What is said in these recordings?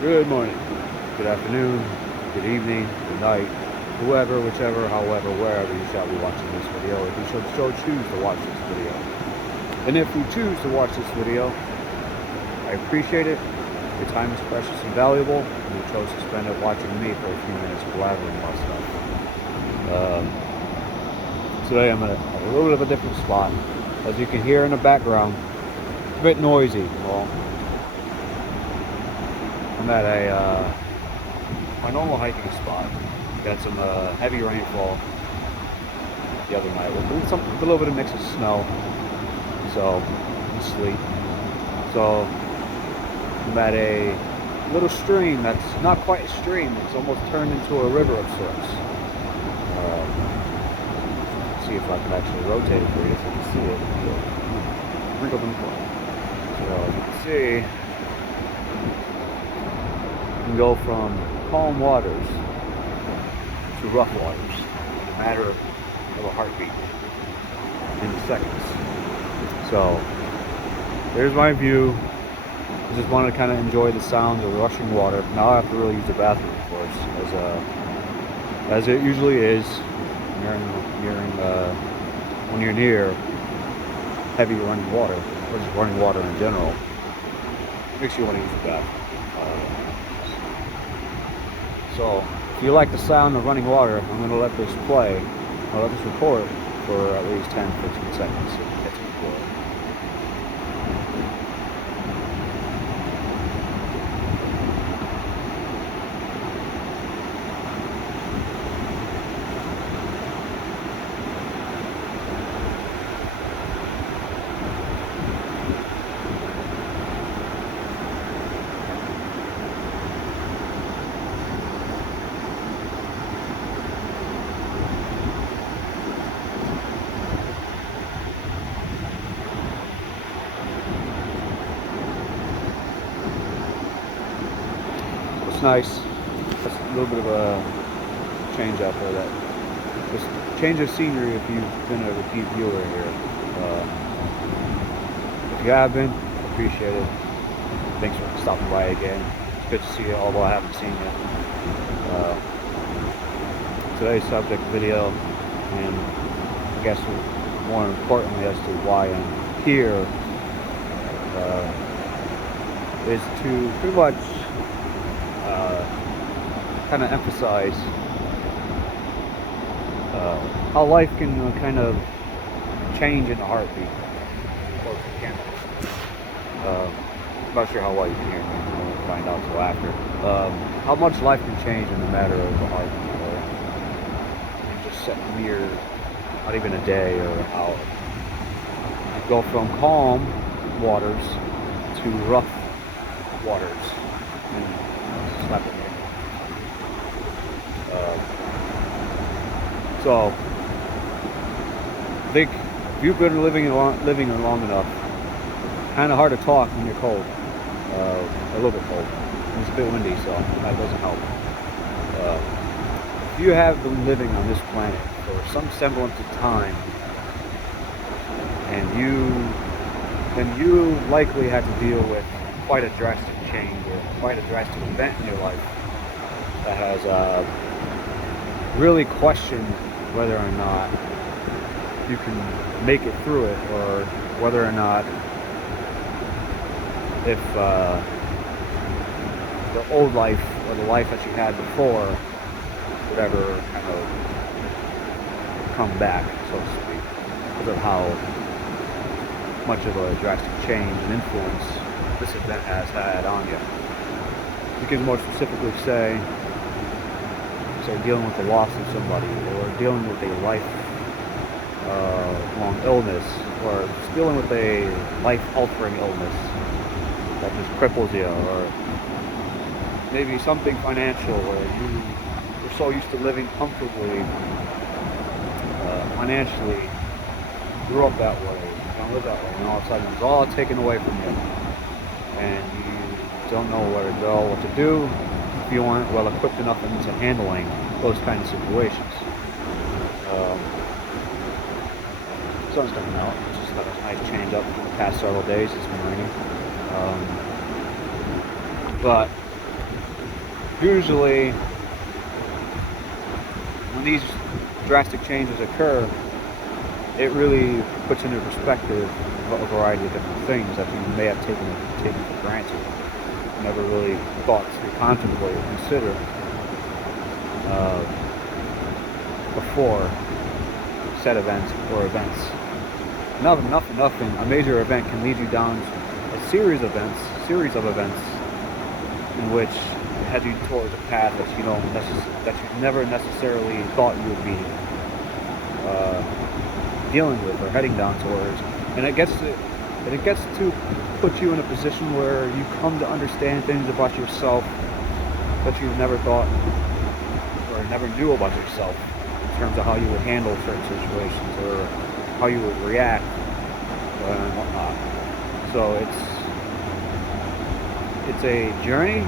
Good morning, good afternoon, good evening, good night, whoever, whichever, however, wherever you shall be watching this video, if you should so choose to watch this video. And if you choose to watch this video, I appreciate it. Your time is precious and valuable, and you chose to spend it watching me for a few minutes blabbering about stuff. Today I'm at a little bit of a different spot. As you can hear in the background, it's a bit noisy. Well, I'm at my normal hiking spot. Got some heavy rainfall the other night with a little bit of mix of snow, and sleet. So I'm at a little stream that's not quite a stream. It's almost turned into a river of sorts. See if I can actually rotate it for you so you can see it. Bring up in the front. So you can see, you can go from calm waters to rough waters in a matter of a heartbeat in seconds. So there's my view. I just wanted to kind of enjoy the sounds of rushing water. Now I have to really use the bathroom, of course, as it usually is when you're near heavy running water, or just running water in general. It makes you want to use the bathroom. So if you like the sound of running water, I'm going to let this play. I'll let this record for at least 10-15 seconds. So it gets recorded. It's nice. That's a little bit of a change out there. That just change of scenery if you've been a repeat viewer here. If you have been, appreciate it. Thanks for stopping by again. It's good to see you, although I haven't seen you. Today's subject video, and I guess more importantly as to why I'm here, is to pretty much kind of emphasize how life can kind of change in a heartbeat. Or if you can't. I'm not sure how well you can hear me. We'll find out till after. How much life can change in a matter of a heartbeat, or in just mere, not even a day or an hour. You go from calm waters to rough waters. And slap it. So I think if you've been living long enough, kind of hard to talk when you're cold, a little bit cold. It's a bit windy, so that doesn't help. If you have been living on this planet for some semblance of time, and you likely had to deal with quite a drastic change or quite a drastic event in your life that has really questioned whether or not you can make it through it, or whether or not if the old life or the life that you had before would ever kind of come back, so to speak, because of how much of a drastic change and influence this event has had on you. You can more specifically say dealing with the loss of somebody, or dealing with a long illness, or just dealing with a life-altering illness that just cripples you, or maybe something financial where you're so used to living comfortably financially, grew up that way, you don't live that way, and all of a sudden it's all taken away from you, and you don't know where to go, what to do, if you aren't well equipped enough into handling those kind of situations. Sun's coming out. It's just got a nice change up for the past several days. It's been raining. But usually when these drastic changes occur, it really puts into perspective a variety of different things that you may have taken for granted, never really thought to contemplate or consider uh, before said events or events. Nothing. A major event can lead you down a series of events in which it heads you towards a path that you never necessarily thought you would be dealing with or heading down towards, and it gets to put you in a position where you come to understand things about yourself that you never thought or never knew about yourself in terms of how you would handle certain situations or how you would react and whatnot. So it's a journey.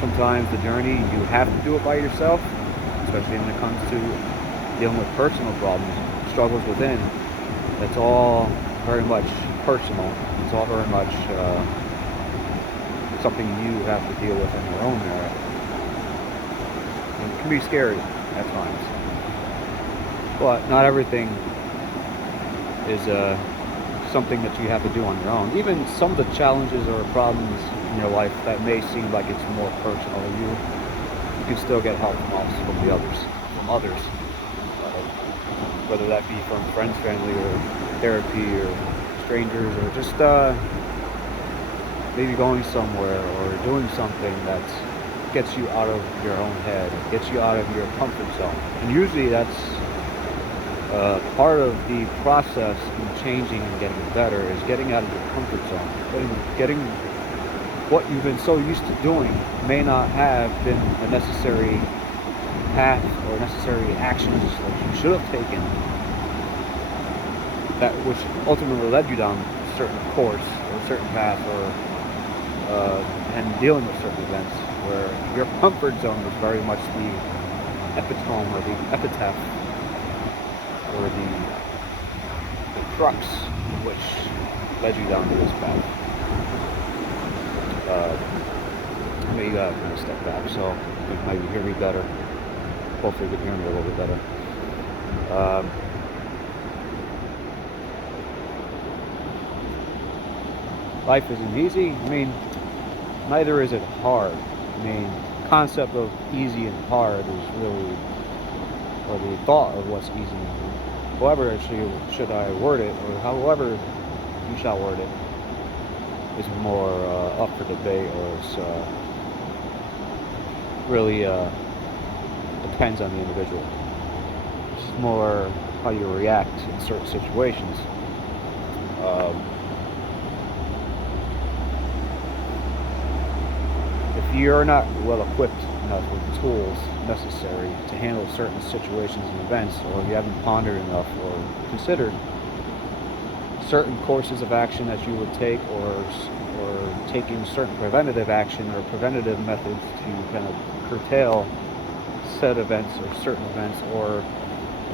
Sometimes the journey you have to do it by yourself, especially when it comes to dealing with personal problems, struggles within. It's all very much personal. It's all very much something you have to deal with on your own merit. And it can be scary at times. But not everything is something that you have to do on your own. Even some of the challenges or problems in your life that may seem like it's more personal to you, you can still get help from others, whether that be from friends, family, or therapy, or strangers, or just maybe going somewhere or doing something that gets you out of your own head, gets you out of your comfort zone. And usually that's part of the process in changing and getting better is getting out of your comfort zone. Getting what you've been so used to doing may not have been a necessary path or necessary actions that you should have taken, that which ultimately led you down a certain course or a certain path, or and dealing with certain events where your comfort zone was very much the epitome or the epitaph or the crux which led you down to this path. Maybe you gotta kind of step back so you can maybe hear me better. Hopefully you can hear me a little bit better. Life isn't easy. I mean, neither is it hard. I mean, the concept of easy and hard is really, or the thought of what's easy, however actually should I word it, or however you shall word it, is more up for debate, or it's really depends on the individual. It's more how you react in certain situations. If you're not well equipped enough with the tools necessary to handle certain situations and events, or if you haven't pondered enough or considered certain courses of action that you would take, or taking certain preventative action or preventative methods to kind of curtail said events or certain events, or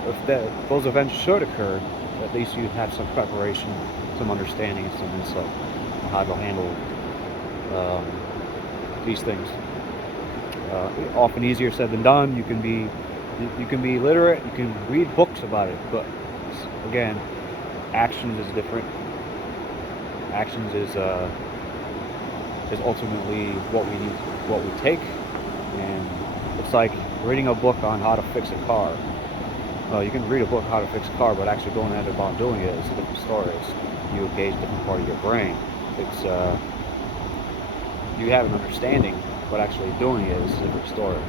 if those events should occur, at least you have some preparation, some understanding, and some insight on how to handle these things. Often easier said than done. You can be literate, you can read books about it, but again, actions is different. Actions is ultimately what we take, and it's like reading a book on how to fix a car. You can read a book how to fix a car, but actually going ahead about doing it is a different story. You engage a different part of your brain. It's you have an understanding, but actually doing it is a different story.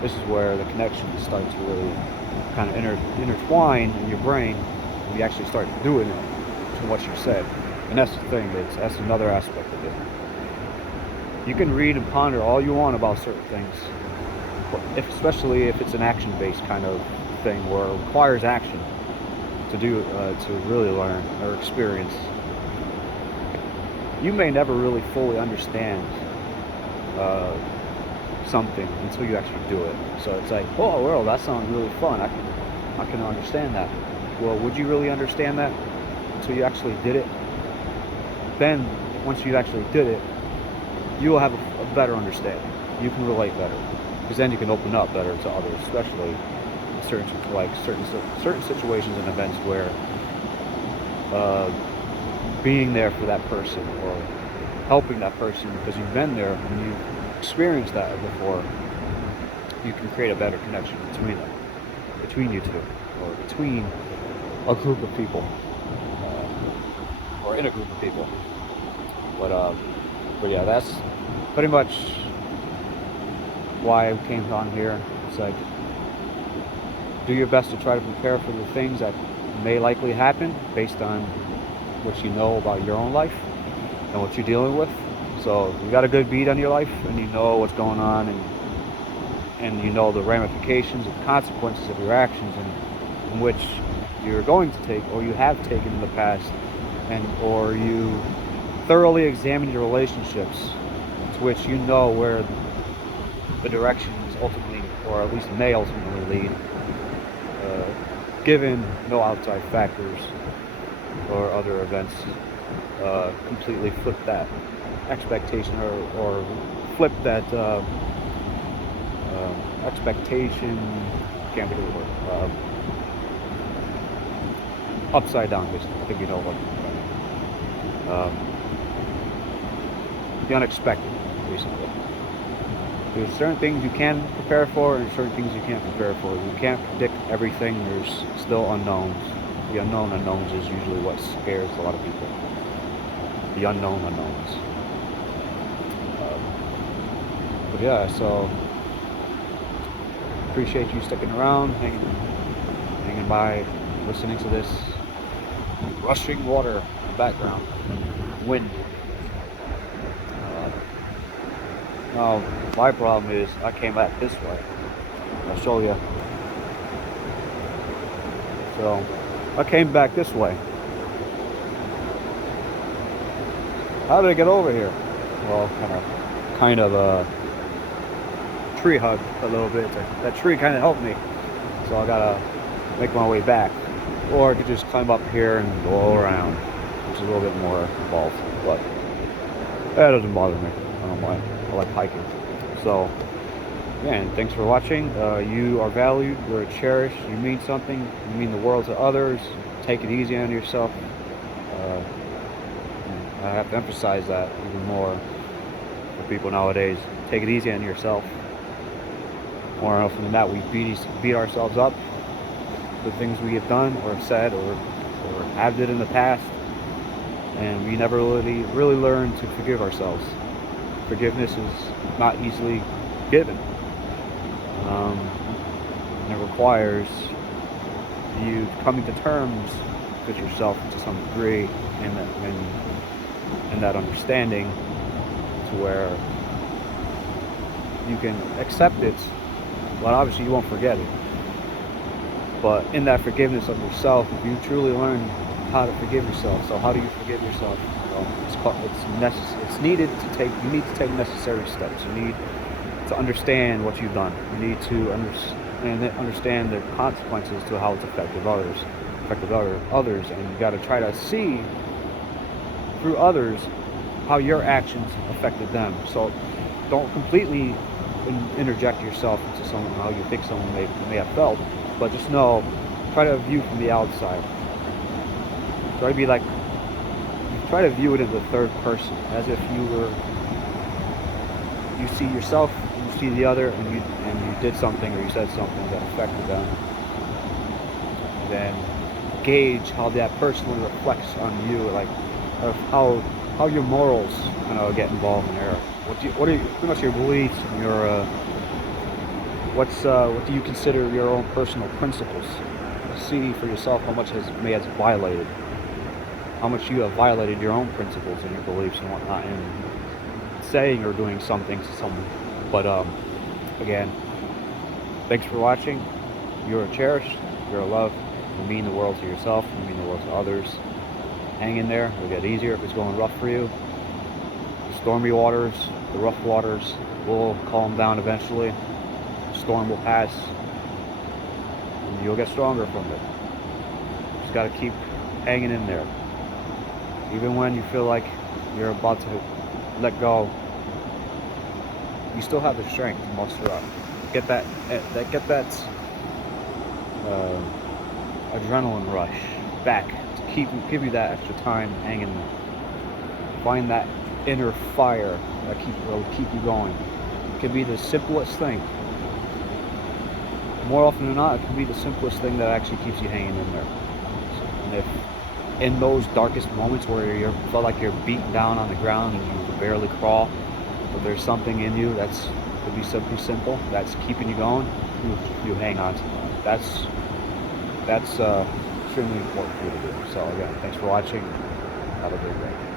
This is where the connections start to really kind of intertwine in your brain, and you actually start doing it to what you said. And that's the thing. That's another aspect of it. You can read and ponder all you want about certain things, especially if it's an action-based kind of thing where it requires action to really learn or experience. You may never really fully understand something until you actually do it. So it's like, oh well, that sounds really fun. I can understand that. Well, would you really understand that until you actually did it? Then, once you actually did it, you will have a better understanding. you can relate better, because then you can open up better to others, especially in certain situations and events where uh, being there for that person or helping that person because you've been there and you've experienced that before, you can create a better connection between them, between you two, or between a group of people, or in a group of people. But uh, but yeah, that's pretty much why I came on here. It's like, do your best to try to prepare for the things that may likely happen based on what you know about your own life and what you're dealing with. So you got a good beat on your life, and you know what's going on, and you know the ramifications and consequences of your actions, and in which you're going to take or you have taken in the past, and or you thoroughly examine your relationships, to which you know where the directions ultimately, or at least may ultimately lead, given no outside factors or other events completely flip that expectation, or flip that expectation, can't think of the word, upside down, basically. I think you know what the unexpected, basically. There's certain things you can prepare for and certain things you can't prepare for. You can't predict everything. There's still unknowns. The unknown unknowns is usually what scares a lot of people. The unknown unknowns. But yeah, so appreciate you sticking around, hanging by, listening to this rushing water in the background, wind. Now, my problem is I came back this way. I'll show you. So, I came back this way. How did I get over here? Well, kind of a tree hug a little bit. That tree kind of helped me. So I gotta make my way back. Or I could just climb up here and go around, which is a little bit more involved. But that doesn't bother me. I don't mind. I like hiking. So, yeah, and thanks for watching. You are valued. You're cherished. You mean something. You mean the world to others. Take it easy on yourself. I have to emphasize that even more for people nowadays. Take it easy on yourself. More often than not, we beat ourselves up for things we have done or said or have did in the past, and we never really learn to forgive ourselves. Forgiveness is not easily given. And it requires you coming to terms with yourself to some degree, and that understanding to where you can accept it. Well, obviously you won't forget it, but in that forgiveness of yourself, if you truly learn how to forgive yourself. So how do you forgive yourself? Well, it's needed to take. You need to take necessary steps. You need to understand what you've done. You need to understand the consequences to how it's affected others, and you got to try to see through others how your actions affected them. So don't completely interject yourself into how you think someone may have felt, but just know, try to view from the outside. Try to view it in the third person, as if you see yourself, you see the other, and you did something or you said something that affected them. Then gauge how that person reflects on you, like how your morals kind of get involved in there. What are pretty much your beliefs and your what do you consider your own personal principles? See for yourself how much has violated, how much you have violated your own principles and your beliefs and whatnot, in saying or doing something to someone. But again, thanks for watching. You're cherished. You're loved. You mean the world to yourself. You mean the world to others. Hang in there. It'll get easier if it's going rough for you. The stormy waters, the rough waters will calm down eventually. The storm will pass, and you'll get stronger from it. Just got to keep hanging in there. Even when you feel like you're about to let go, you still have the strength to muster up. Get that uh, adrenaline rush back to give you that extra time hanging there. Find that inner fire that will keep you going. It can be the simplest thing. More often than not, it can be the simplest thing that actually keeps you hanging in there. And if in those darkest moments where you felt like you're beaten down on the ground and you can barely crawl, but there's something in you that's could be simply simple, that's keeping you going, you hang on to that. That's extremely important for you to do. So again, thanks for watching. Have a great day.